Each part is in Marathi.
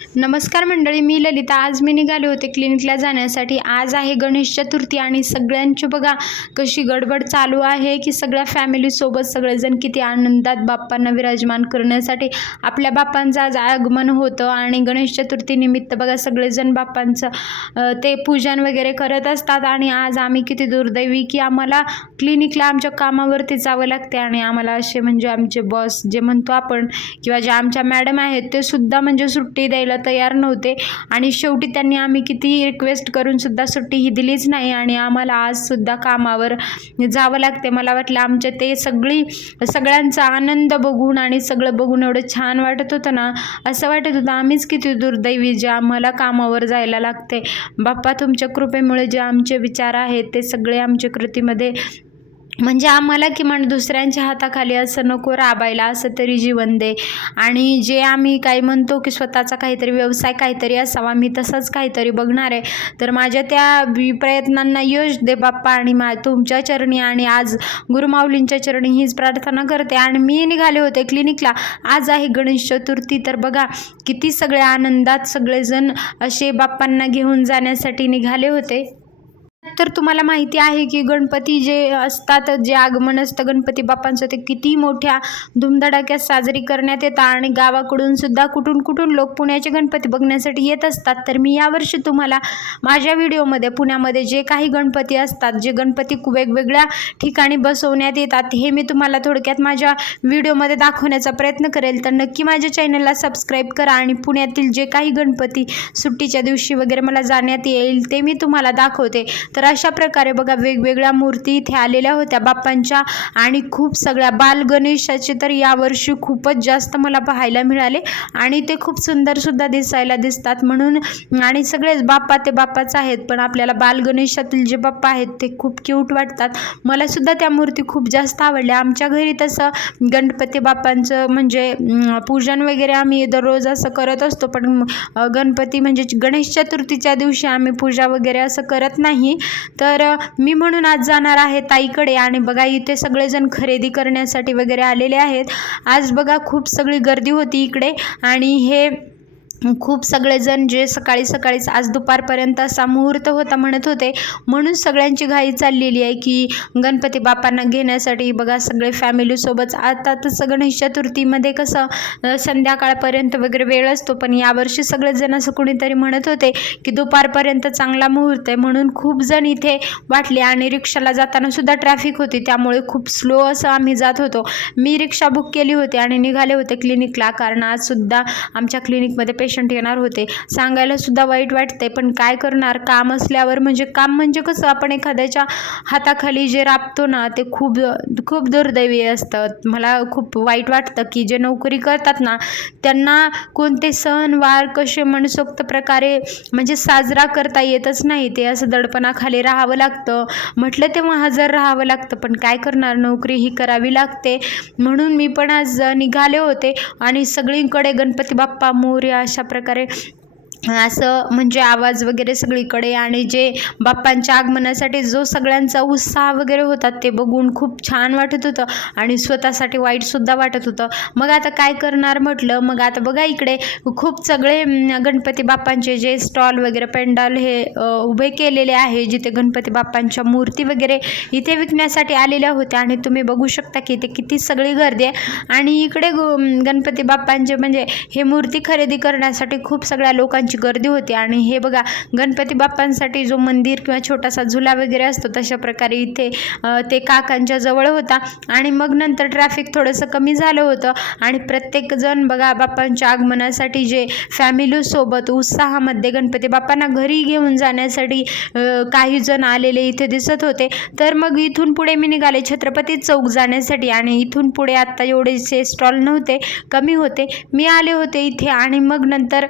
नमस्कार मंडळी मी ललिता. आज मी निघाले होते क्लिनिकला जाण्यासाठी. आज आहे गणेश चतुर्थी आणि सगळ्यांची बघा कशी गडबड चालू आहे की सगळ्या फॅमिलीसोबत सगळेजण किती आनंदात बाप्पांना विराजमान करण्यासाठी आपल्या बाप्पांचं आज आगमन होतं आणि गणेश चतुर्थीनिमित्त बघा सगळेजण बाप्पांचं ते पूजन वगैरे करत असतात आणि आज आम्ही किती दुर्दैवी की आम्हाला क्लिनिकला आमच्या कामावरती जावं लागते आणि आम्हाला असे म्हणजे आमचे बॉस जे म्हणतो आपण किंवा ज्या आमच्या मॅडम आहेत ते सुद्धा म्हणजे सुट्टी द्यायला तयार नव्हते. आणि शेवटी त्यांनी आम्ही किती रिक्वेस्ट करूनसुद्धा सुट्टी ही दिलीच नाही आणि आम्हाला आजसुद्धा कामावर जावं लागते. मला वाटलं आमच्या ते सगळी सगळ्यांचा आनंद बघून आणि सगळं बघून एवढं छान वाटत होतं ना असं वाटत होतं आम्हीच किती दुर्दैवी जे आम्हाला कामावर जायला लागते. बाप्पा तुमच्या कृपेमुळे जे आमचे विचार आहेत ते सगळे आमच्या कृतीमध्ये म्हणजे आम्हाला किमान दुसऱ्यांच्या हाताखाली असं नको राबायला असं तरी जीवन दे. आणि जे आम्ही काय म्हणतो की स्वतःचा काहीतरी व्यवसाय काहीतरी असावा मी तसंच काहीतरी बघणार आहे. तर माझ्या त्या प्रयत्नांना यश दे बाप्पा आणि मा तुमच्या चरणी आणि आज गुरुमाऊलींच्या चरणी हीच प्रार्थना करते. आणि मी निघाले होते क्लिनिकला. आज आहे गणेश चतुर्थी. तर बघा किती सगळे आनंदात सगळेजण असे बाप्पांना घेऊन जाण्यासाठी निघाले होते. तर तुम्हाला माहिती आहे की गणपती जे असतात जे आगमन असतं गणपती बाप्पांचं ते किती मोठ्या धुमधडाक्यात साजरी करण्यात येतात आणि गावाकडून सुद्धा कुठून कुठून लोक पुण्याचे गणपती बघण्यासाठी येत असतात. तर मी यावर्षी तुम्हाला माझ्या व्हिडिओमध्ये पुण्यामध्ये जे काही गणपती असतात जे गणपती वेगवेगळ्या ठिकाणी बसवण्यात येतात हे मी तुम्हाला थोडक्यात माझ्या व्हिडिओमध्ये दाखवण्याचा प्रयत्न करेल. तर नक्की माझ्या चॅनलला सबस्क्राईब करा आणि पुण्यातील जे काही गणपती सुट्टीच्या दिवशी वगैरे मला जाण्यात येईल ते मी तुम्हाला दाखवते. तर तर अशा प्रकारे बघा वेगवेगळ्या मूर्ती इथे आलेल्या होत्या बाप्पांच्या आणि खूप सगळ्या बाल गणेशाचे तर यावर्षी खूपच जास्त मला पाहायला मिळाले आणि ते खूप सुंदरसुद्धा दिसायला दिसतात म्हणून आणि सगळेच बाप्पा ते बाप्पाच आहेत पण आपल्याला बाल गणेशातील जे बाप्पा आहेत ते खूप क्यूट वाटतात. मला सुद्धा त्या मूर्ती खूप जास्त आवडल्या. आमच्या घरी तसं गणपती बाप्पांचं म्हणजे पूजन वगैरे आम्ही दररोज असं करत असतो पण गणपती म्हणजे गणेश चतुर्थीच्या दिवशी आम्ही पूजा वगैरे असं करत नाही. तर मी म्हणून आज जाणार आहे ताईकडे आणि बघा इथे सगळेजण खरेदी करण्यासाठी वगैरे आलेले आहेत. आज बघा खूप सगळी गर्दी होती इकडे आणि हे खूप सगळेजण जे सकाळी सकाळीच आज दुपारपर्यंत असा मुहूर्त होता म्हणत होते म्हणून सगळ्यांची घाई चाललेली आहे की गणपती बाप्पांना घेण्यासाठी बघा सगळे फॅमिलीसोबत आता तसं गणेश चतुर्थीमध्ये कसं संध्याकाळपर्यंत वगैरे वेळ असतो पण यावर्षी सगळेजण असं कुणीतरी म्हणत होते की दुपारपर्यंत चांगला मुहूर्त आहे म्हणून खूप जण इथे वाटले आणि रिक्षाला जाताना सुद्धा ट्रॅफिक होती त्यामुळे खूप स्लो असं आम्ही जात होतो. मी रिक्षा बुक केली होती आणि निघाले होते क्लिनिकला कारण आजसुद्धा आमच्या क्लिनिकमध्ये पेशंट पेशंट येणार होते. सांगायला सुद्धा वाईट वाटते पण काय करणार? काम असल्यावर म्हणजे काम म्हणजे कसं? आपण एखाद्याच्या हाताखाली जे राबतो ना ते खूप खूप दुर्दैवी असतं मला खूप वाईट वाटतं की जे नोकरी करतात ना त्यांना कोणते सण वार कसे मनसोक्त प्रकारे म्हणजे साजरा करता येतच नाही. ते असं दडपणाखाली राहावं लागतं. म्हटलं तेव्हा हजर राहावं लागतं पण काय करणार? नोकरी ही करावी लागते. म्हणून मी पण आज निघाले होते आणि सगळीकडे गणपती बाप्पा मोर्या अशा प्रकारे असं म्हणजे आवाज वगैरे सगळीकडे आणि जे बाप्पांच्या आगमनासाठी जो सगळ्यांचा उत्साह वगैरे होता ते बघून खूप छान वाटत होतं आणि स्वतःसाठी वाईटसुद्धा वाटत होतं. मग आता काय करणार म्हटलं? मग आता बघा इकडे खूप सगळे गणपती बाप्पांचे जे स्टॉल वगैरे पेंडॉल हे उभे केलेले आहे जिथे गणपती बाप्पांच्या मूर्ती वगैरे इथे विकण्यासाठी आलेल्या होत्या आणि तुम्ही बघू शकता की इथे किती सगळी गर्दी आहे. आणि इकडे गणपती बाप्पांचे म्हणजे हे मूर्ती खरेदी करण्यासाठी खूप सगळ्या लोकांची गर्दी होती. आणि हे बघा गणपती बाप्पांसाठी जो मंदिर किंवा छोटासा झुला वगैरे असतो तशा प्रकारे इथे ते काकांच्या जवळ होता. आणि मग नंतर ट्रॅफिक थोडंसं कमी झालं होतं. आणि प्रत्येकजण बघा बाप्पांच्या आगमनासाठी जे फॅमिलीसोबत उत्साहामध्ये गणपती बाप्पांना घरी घेऊन जाण्यासाठी काही जण आलेले इथे दिसत होते. तर मग इथून पुढे मी निघाले छत्रपती चौक जाण्यासाठी. आणि इथून पुढे आत्ता एवढेसे स्टॉल नव्हते कमी होते. मी आले होते इथे आणि मग नंतर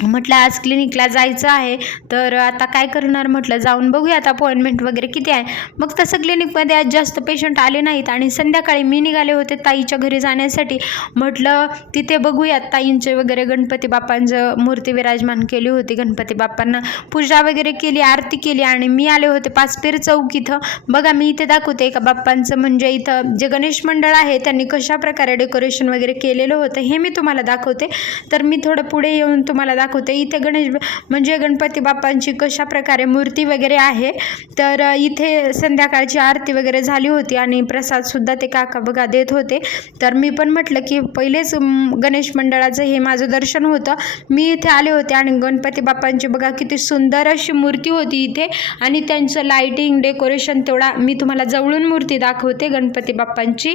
म्हटलं आज क्लिनिकला जायचं आहे तर आता काय करणार? म्हटलं जाऊन बघूया आता अपॉइंटमेंट वगैरे किती आहे. मग तसं क्लिनिकमध्ये आज जास्त पेशंट आले नाहीत आणि संध्याकाळी मी निघाले होते ताईच्या घरी जाण्यासाठी. म्हटलं तिथे बघूयात ताईंचे वगैरे गणपती बाप्पांचं मूर्ती विराजमान केली होती गणपती बाप्पांना पूजा वगैरे केली आरती केली आणि मी आले होते पाचपेर चौक इथं. बघा मी इथे दाखवते एका बाप्पांचं म्हणजे इथं जे गणेश मंडळ आहे त्यांनी कशा प्रकारे डेकोरेशन वगैरे केलेलं होतं हे मी तुम्हाला दाखवते. तर मी थोडं पुढे येऊन तुम्हाला दाखवते इथे गणेश म्हणजे गणपती बाप्पांची कशा प्रकारे मूर्ती वगैरे आहे तर इथे संध्याकाळची आरती वगैरे झाली होती आणि प्रसादसुद्धा ते काका बघा देत होते. तर मी पण म्हटलं की पहिलेच गणेश मंडळाचं हे माझं दर्शन होतं. मी इथे आले होते आणि गणपती बाप्पांची बघा किती सुंदर अशी मूर्ती होती इथे. आणि त्यांचं लाईटिंग डेकोरेशन तेवढा मी तुम्हाला जवळून मूर्ती दाखवते गणपती बाप्पांची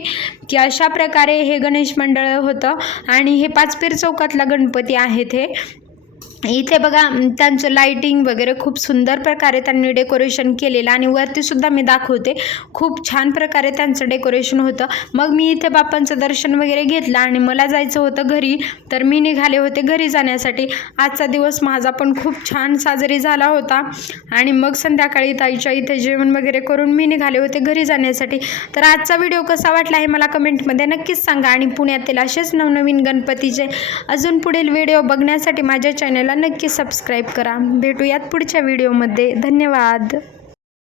की अशा प्रकारे हे गणेश मंडळ होतं. आणि हे पाचपीर चौकातला गणपती आहेत हे. इथे बघा त्यांचं लाईटिंग वगैरे खूप सुंदर प्रकारे त्यांनी डेकोरेशन केलेलं आणि वरतीसुद्धा मी दाखवते. खूप छान प्रकारे त्यांचं डेकोरेशन होतं. मग मी इथे बाप्पांचं दर्शन वगैरे घेतलं आणि मला जायचं होतं घरी तर मी निघाले होते घरी जाण्यासाठी. आजचा दिवस माझा पण खूप छान साजरी झाला होता. आणि मग संध्याकाळी ताईच्या इथे जेवण वगैरे करून मी निघाले होते घरी जाण्यासाठी. तर आजचा व्हिडिओ कसा वाटला हे मला कमेंटमध्ये नक्कीच सांगा. आणि पुण्यातील असेच नवनवीन गणपतीचे अजून पुढील व्हिडिओ बघण्यासाठी माझ्या चॅनल चॅनलला नक्की सबस्क्राईब करा. भेटूयात पुढच्या व्हिडिओमध्ये. धन्यवाद.